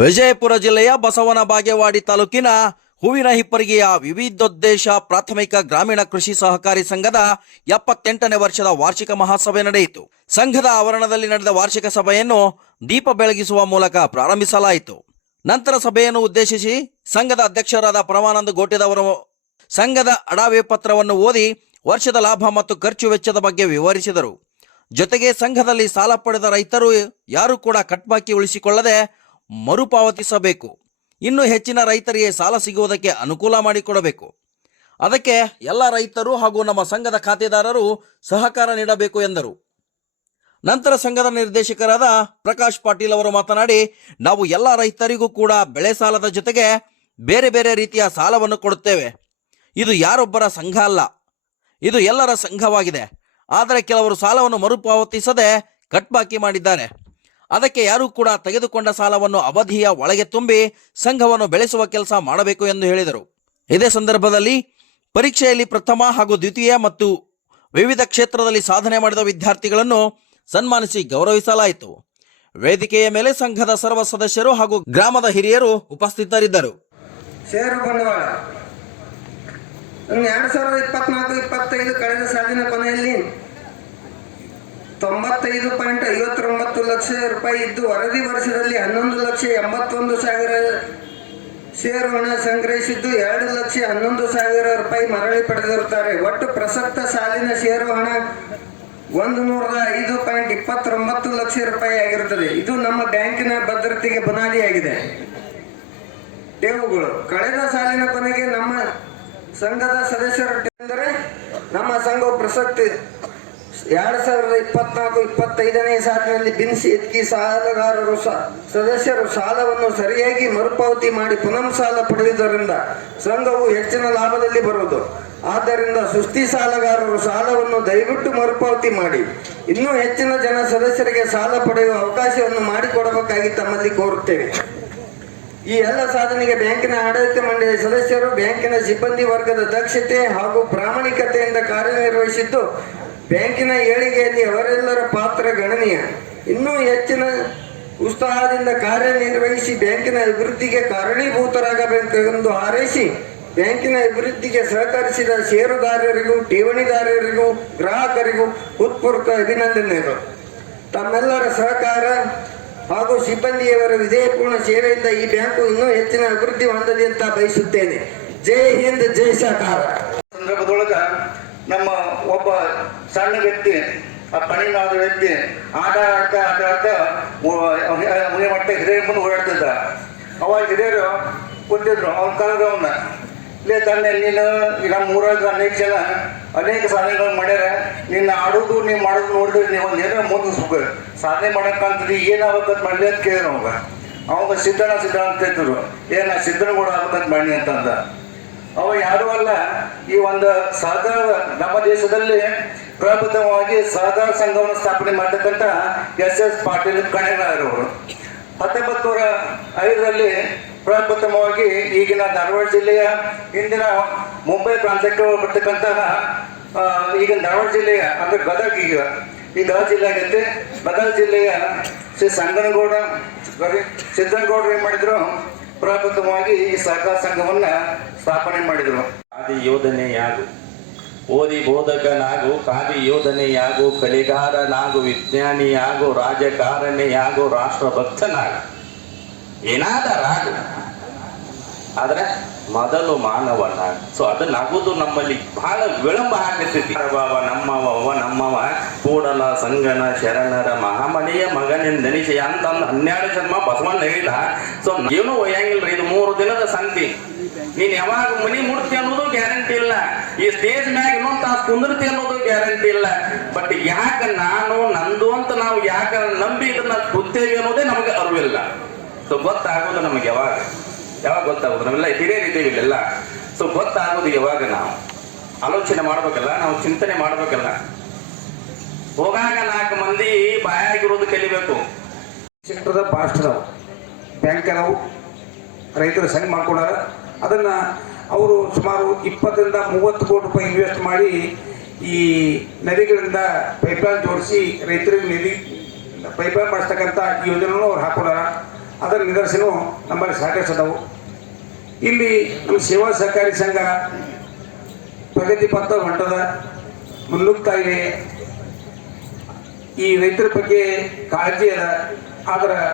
ವಿಜಯಪುರ ಜಿಲ್ಲೆಯ ಬಸವನ ಬಾಗೇವಾಡಿ ತಾಲೂಕಿನ ಹೂವಿನ ಹಿಪ್ಪರಿಗೆಯ ವಿವಿಧೋದ್ದೇಶ ಪ್ರಾಥಮಿಕ ಗ್ರಾಮೀಣ ಕೃಷಿ ಸಹಕಾರಿ ಸಂಘದ ಎಪ್ಪತ್ತೆಂಟನೇ ವರ್ಷದ ವಾರ್ಷಿಕ ಮಹಾಸಭೆ ನಡೆಯಿತು. ಸಂಘದ ಆವರಣದಲ್ಲಿ ನಡೆದ ವಾರ್ಷಿಕ ಸಭೆಯನ್ನು ದೀಪ ಬೆಳಗಿಸುವ ಮೂಲಕ ಪ್ರಾರಂಭಿಸಲಾಯಿತು. ನಂತರ ಸಭೆಯನ್ನು ಉದ್ದೇಶಿಸಿ ಸಂಘದ ಅಧ್ಯಕ್ಷರಾದ ಪರಮಾನಂದ ಗೋಟೆದವರು ಸಂಘದ ಅಡಾವೆ ಪತ್ರವನ್ನು ಓದಿ ವರ್ಷದ ಲಾಭ ಮತ್ತು ಖರ್ಚು ವೆಚ್ಚದ ಬಗ್ಗೆ ವಿವರಿಸಿದರು. ಜೊತೆಗೆ ಸಂಘದಲ್ಲಿ ಸಾಲ ಪಡೆದ ರೈತರು ಯಾರು ಕೂಡ ಕಟ್ಬಾಕಿ ಉಳಿಸಿಕೊಳ್ಳದೆ ಮರುಪಾವತಿಸಬೇಕು. ಇನ್ನು ಹೆಚ್ಚಿನ ರೈತರಿಗೆ ಸಾಲ ಸಿಗುವುದಕ್ಕೆ ಅನುಕೂಲ ಮಾಡಿಕೊಡಬೇಕು. ಅದಕ್ಕೆ ಎಲ್ಲ ರೈತರು ಹಾಗೂ ನಮ್ಮ ಸಂಘದ ಖಾತೆದಾರರು ಸಹಕಾರ ನೀಡಬೇಕು ಎಂದರು. ನಂತರ ಸಂಘದ ನಿರ್ದೇಶಕರಾದ ಪ್ರಕಾಶ್ ಪಾಟೀಲ್ ಅವರು ಮಾತನಾಡಿ, ನಾವು ಎಲ್ಲ ರೈತರಿಗೂ ಕೂಡ ಬೆಳೆ ಸಾಲದ ಜೊತೆಗೆ ಬೇರೆ ಬೇರೆ ರೀತಿಯ ಸಾಲವನ್ನು ಕೊಡುತ್ತೇವೆ. ಇದು ಯಾರೊಬ್ಬರ ಸಂಘ ಅಲ್ಲ, ಇದು ಎಲ್ಲರ ಸಂಘವಾಗಿದೆ. ಆದರೆ ಕೆಲವರು ಸಾಲವನ್ನು ಮರುಪಾವತಿಸದೆ ಕಟ್ಬಾಕಿ ಮಾಡಿದ್ದಾರೆ. ಅದಕ್ಕೆ ಯಾರೂ ಕೂಡ ತೆಗೆದುಕೊಂಡ ಸಾಲವನ್ನು ಅವಧಿಯ ಒಳಗೆ ತುಂಬಿ ಸಂಘವನ್ನು ಬೆಳೆಸುವ ಕೆಲಸ ಮಾಡಬೇಕು ಎಂದು ಹೇಳಿದರು. ಇದೇ ಸಂದರ್ಭದಲ್ಲಿ ಪರೀಕ್ಷೆಯಲ್ಲಿ ಪ್ರಥಮ ಹಾಗೂ ದ್ವಿತೀಯ ಮತ್ತು ವಿವಿಧ ಕ್ಷೇತ್ರದಲ್ಲಿ ಸಾಧನೆ ಮಾಡಿದ ವಿದ್ಯಾರ್ಥಿಗಳನ್ನು ಸನ್ಮಾನಿಸಿ ಗೌರವಿಸಲಾಯಿತು. ವೇದಿಕೆಯ ಮೇಲೆ ಸಂಘದ ಸರ್ವ ಸದಸ್ಯರು ಹಾಗೂ ಗ್ರಾಮದ ಹಿರಿಯರು ಉಪಸ್ಥಿತರಿದ್ದರು. ಷೇರು ಬಂಡವಾಳ. ಎರಡ್ ಸಾವಿರದ ಇಪ್ಪತ್ನಾಲ್ಕು, ಇಪ್ಪತ್ತೈದು ಕಳೆದ ಸಾಲಿನ ಕೊನೆಯಲ್ಲಿ ತೊಂಬತ್ತೈದು ಪಾಯಿಂಟ್ ಐವತ್ತೊಂಬತ್ತು ಲಕ್ಷ ರೂಪಾಯಿ ಇದ್ದು ವರದಿ ವರ್ಷದಲ್ಲಿ ಹನ್ನೊಂದು ಲಕ್ಷ ಎಂಬತ್ತೊಂದು ಸಾವಿರ ಷೇರು ಹಣ ಸಂಗ್ರಹಿಸಿದ್ದು ಎರಡು ಲಕ್ಷ ಹನ್ನೊಂದು ಸಾವಿರ ರೂಪಾಯಿ ಮರಳಿ ಪಡೆದಿರುತ್ತಾರೆ. ಒಟ್ಟು ಪ್ರಸಕ್ತ ಸಾಲಿನ ಷೇರು ಹಣ ಒಂದು ನೂರದ ಐದು ಪಾಯಿಂಟ್ ಇಪ್ಪತ್ತೊಂಬತ್ತು ಲಕ್ಷ ರೂಪಾಯಿ ಆಗಿರುತ್ತದೆ. ಇದು ನಮ್ಮ ಬ್ಯಾಂಕಿನ ಭದ್ರತೆಗೆ ಬುನಾದಿಯಾಗಿದೆ. ಠೇವುಗಳು ಕಳೆದ ಸಾಲಿನ ಕೊನೆಗೆ ನಮ್ಮ ಸಂಘದ ಸದಸ್ಯರು ನಮ್ಮ ಸಂಘವು ಪ್ರಸಕ್ತಿ ಎರಡ್ ಸಾವಿರದ ಇಪ್ಪತ್ನಾಲ್ಕು, ಇಪ್ಪತ್ತೈದನೇ ಸಾಲಿನಲ್ಲಿ ಬಿನ್ಸಿ ಎತ್ಕಿ ಸಾಲಗಾರರು ಸದಸ್ಯರು ಸಾಲವನ್ನು ಸರಿಯಾಗಿ ಮರುಪಾವತಿ ಮಾಡಿ ಪುನಃ ಸಾಲ ಪಡೆಯುವುದರಿಂದ ಸಂಘವು ಹೆಚ್ಚಿನ ಲಾಭದಲ್ಲಿ ಬರುವುದು. ಆದ್ದರಿಂದ ಸುಸ್ತಿ ಸಾಲಗಾರರು ಸಾಲವನ್ನು ದಯವಿಟ್ಟು ಮರುಪಾವತಿ ಮಾಡಿ. ಇನ್ನೂ ಹೆಚ್ಚಿನ ಜನ ಸದಸ್ಯರಿಗೆ ಸಾಲ ಪಡೆಯುವ ಅವಕಾಶವನ್ನು ಮಾಡಿಕೊಡಬೇಕಾಗಿ ತಮ್ಮಲ್ಲಿ ಕೋರುತ್ತೇವೆ. ಈ ಎಲ್ಲ ಸಾಧನೆಗೆ ಬ್ಯಾಂಕಿನ ಆಡಳಿತ ಮಂಡಳಿ ಸದಸ್ಯರು, ಬ್ಯಾಂಕಿನ ಸಿಬ್ಬಂದಿ ವರ್ಗದ ದಕ್ಷತೆ ಹಾಗೂ ಪ್ರಾಮಾಣಿಕತೆಯಿಂದ ಕಾರ್ಯನಿರ್ವಹಿಸಿದ್ದು ಬ್ಯಾಂಕಿನ ಏಳಿಗೆಯಲ್ಲಿ ಅವರೆಲ್ಲರ ಪಾತ್ರ ಗಣನೀಯ. ಇನ್ನೂ ಹೆಚ್ಚಿನ ಉತ್ಸಾಹದಿಂದ ಕಾರ್ಯನಿರ್ವಹಿಸಿ ಬ್ಯಾಂಕಿನ ಅಭಿವೃದ್ಧಿಗೆ ಕಾರಣೀಭೂತರಾಗಬೇಕೆಂದು ಹಾರೈಸಿ ಬ್ಯಾಂಕಿನ ಅಭಿವೃದ್ಧಿಗೆ ಸಹಕರಿಸಿದ ಷೇರುದಾರರಿಗೂ, ಠೇವಣಿದಾರರಿಗೂ, ಗ್ರಾಹಕರಿಗೂ ಉತ್ಪೂರ್ತ ಅಭಿನಂದನೆಗಳು. ತಮ್ಮೆಲ್ಲರ ಸಹಕಾರ ಹಾಗೂ ಸಿಬ್ಬಂದಿಯವರ ವಿಧೇಯಪೂರ್ಣ ಸೇವೆಯಿಂದ ಈ ಬ್ಯಾಂಕು ಇನ್ನೂ ಹೆಚ್ಚಿನ ಅಭಿವೃದ್ಧಿ ಹೊಂದಲಿ ಅಂತ ಬಯಸುತ್ತೇನೆ. ಜೈ ಹಿಂದ್, ಜೈ ಸಹಕಾರ. ಸಂದರ್ಭದೊಳಗ ನಮ್ಮ ಒಬ್ಬ ಸಣ್ಣ ವ್ಯಕ್ತಿ, ಆ ಪಣಿನಾದ ವ್ಯಕ್ತಿ ಆಟ ಆಡ್ತಾ ಆಟ ಆಡ್ತಾ ಮಟ್ಟ ಹಿರಿಯರ ಮುಂದೆ ಓಡಾಡ್ತಿದ್ದ. ಅವಾಗ ಹಿರಿಯರು ಕೊಟ್ಟಿದ್ರು ಅವ್ನು ಕರೆದ್ರು ಅವನ್ನ ಇಲ್ಲೇ ತಾನೇ ನೀನು ಈಗ ಊರಾಗ ಅನೇಕ ಜನ, ಅನೇಕ ಸಾಧನೆಗಳು ಮಾಡ್ಯಾರ. ನಿನ್ನ ಆಡೋದು, ನೀವು ಮಾಡೋದು ನೋಡಿದ್ರೆ ನೀವು ಒಂದು ಏನೋ ಸುಖ ಸಾಧನೆ ಮಾಡಕ್ಕಂತಂದ್ರೆ ಏನಾಗಬೇಕಂತ ಮಾಡಲಿ ಅಂತ ಕೇಳಿದ್ರು ಅವಾಗ. ಅವಾಗ ಸಿದ್ಧನ ಸಿದ್ಧ ಅಂತ ಇದ್ರು. ಏನ ಸಿದ್ಧನ ಕೂಡ ಆಗ್ಬೇಕಂತ ಮಾಡಿ ಅಂತಂದ ಅವ ಯಾರು ಅಲ್ಲ. ಈ ಒಂದು ಸಹಕಾರ ನಮ್ಮ ದೇಶದಲ್ಲಿ ಪ್ರಬುದ್ಧವಾಗಿ ಸಹಕಾರ ಸಂಘವನ್ನು ಸ್ಥಾಪನೆ ಮಾಡತಕ್ಕಂತ ಎಸ್ ಎಸ್ ಪಾಟೀಲ್ ಕಣಗಾರವರು ಹತ್ತೊಂಬತ್ತು ನೂರ ಐದರಲ್ಲಿ ಪ್ರಪ್ರಥಮವಾಗಿ ಈಗಿನ ಧಾರವಾಡ ಜಿಲ್ಲೆಯ ಇಂದಿನ ಮುಂಬೈ ಪ್ರಾಂತ್ಯಕ್ಕೆ ಬರ್ತಕ್ಕಂತಹ ಈಗಿನ ಈಗ ಧಾರವಾಡ ಜಿಲ್ಲೆಯ, ಅಂದ್ರೆ ಗದಗ ಈಗ. ಈ ಗದಗ ಜಿಲ್ಲೆ ಆಗೈತೆ. ಗದಗ ಜಿಲ್ಲೆಯ ಶ್ರೀ ಸಂಗನಗೌಡ ಸಿದ್ದನಗೌಡರು ಏನ್ ಮಾಡಿದ್ರು? ಪ್ರಪ್ರಥಮವಾಗಿ ಈ ಸಹಕಾರ ಸಂಘವನ್ನ ಸ್ಥಾಪನೆ ಮಾಡಿದರು. ಆದಿ ಯೋಧನೆ ಯೋಧನೆಯಾಗು, ಓದಿ ಬೋಧಕನಾಗು ಕಾದಿ ಯೋಧನೆಯಾಗು, ಕಲಿಗಾರನಾಗು, ವಿಜ್ಞಾನಿಯಾಗು, ರಾಜಕಾರಣಿಯಾಗು, ರಾಷ್ಟ್ರಭಕ್ತನಾಗು. ಏನಾದರಾಗು ಆದ್ರೆ. ಮೊದಲು ಮಾನವನ, ಸೊ ಅದನ್ನಾಗೋದು ನಮ್ಮಲ್ಲಿ ಬಹಳ ವಿಳಂಬ ಆಗತೈತಿ ಬಾಬಾ ನಮ್ಮವ ನಮ್ಮವ ಕೂಡಲ ಸಂಗನ ಶರಣರ ಮಹಾಮನೆಯ ಮಗನೆಂದೆನಿಸೆಯ ಅಂತಂದು ಹನ್ನೆರಡು ಜನ್ಮ ಬಸವಣ್ಣ ಹೇಳಿದ. ಸೊ ಏನು ಒಯ್ಯಂಗಿಲ್ರಿ, ಇದು ಮೂರು ದಿನದ ಸಂತಿ. ನೀನ್ ಯಾವಾಗ ಮನಿ ಮುಡ್ತಿ ಅನ್ನೋದು ಗ್ಯಾರಂಟಿ ಇಲ್ಲ. ಈ ಸ್ಟೇಜ್ ಮ್ಯಾಗ ಇನ್ನೊಂದು ತಾಸು ಕುಂದಿರ್ತಿ ಅನ್ನೋದು ಗ್ಯಾರಂಟಿ ಇಲ್ಲ. ಬಟ್ ಯಾಕ ನಾನು, ನಂದು ಅಂತ ನಾವು ಯಾಕ ನಂಬಿ ಇದನ್ನ ಕುತ್ತೇವೆ ಅನ್ನೋದೇ ನಮಗೆ ಅರಿವಿಲ್ಲ. ಸೊ ಗೊತ್ತಾಗೋದು ನಮಗೆ ಯಾವಾಗ? ಯಾವಾಗ ಗೊತ್ತಾಗೋದು? ನಾವೆಲ್ಲ ಇದ್ದೀವಿ ಇಲ್ಲೆಲ್ಲ. ಸೊ ಗೊತ್ತಾಗೋದು ಯಾವಾಗ ನಾವು? ಆಲೋಚನೆ ಮಾಡ್ಬೇಕಲ್ಲ? ನಾವು ಚಿಂತನೆ ಮಾಡ್ಬೇಕಲ್ಲ? ಹೋಗಾಗ ನಾಲ್ಕು ಮಂದಿ ಬಾಯಾಗಿರೋದು ಕಲಿಬೇಕು. ಸೆಕ್ಟರ್ದ ಪಾಸ್ಟರ್ ಅದಾವು ಬ್ಯಾಂಕ್ ರೈತರ ಸಂಘ ಮಾಡ್ಕೊಂಡಾರ. ಅದನ್ನು ಅವರು ಸುಮಾರು ಇಪ್ಪತ್ತರಿಂದ ಮೂವತ್ತು ಕೋಟಿ ರೂಪಾಯಿ ಇನ್ವೆಸ್ಟ್ ಮಾಡಿ ಈ ನದಿಗಳಿಂದ ಪೈಪ್ಲೈನ್ ಜೋಡಿಸಿ ರೈತರಿಗೆ ನಿಧಿ ಪೈಪ್ಲೈನ್ ಮಾಡಿಸ್ತಕ್ಕಂಥ ಯೋಜನೆಯನ್ನು ಅವ್ರು ಹಾಕೊಂಡಾರ ಅದರ ನಿದರ್ಶನ ನಮ್ಮಲ್ಲಿ ಸಾಕಷ್ಟು ಅದಾವು ಇಲ್ಲಿ ನಮ್ಮ ಸೇವಾ ಸಹಕಾರಿ ಸಂಘ ಪ್ರಗತಿ ಪಥ ಹೊಂಟದ ಮುನ್ನುಗ್ತಾ ಇದೆ. ಈ ರೈತರ ಬಗ್ಗೆ ಕಾಳಜಿ ಅದ ಆದ್ರೆ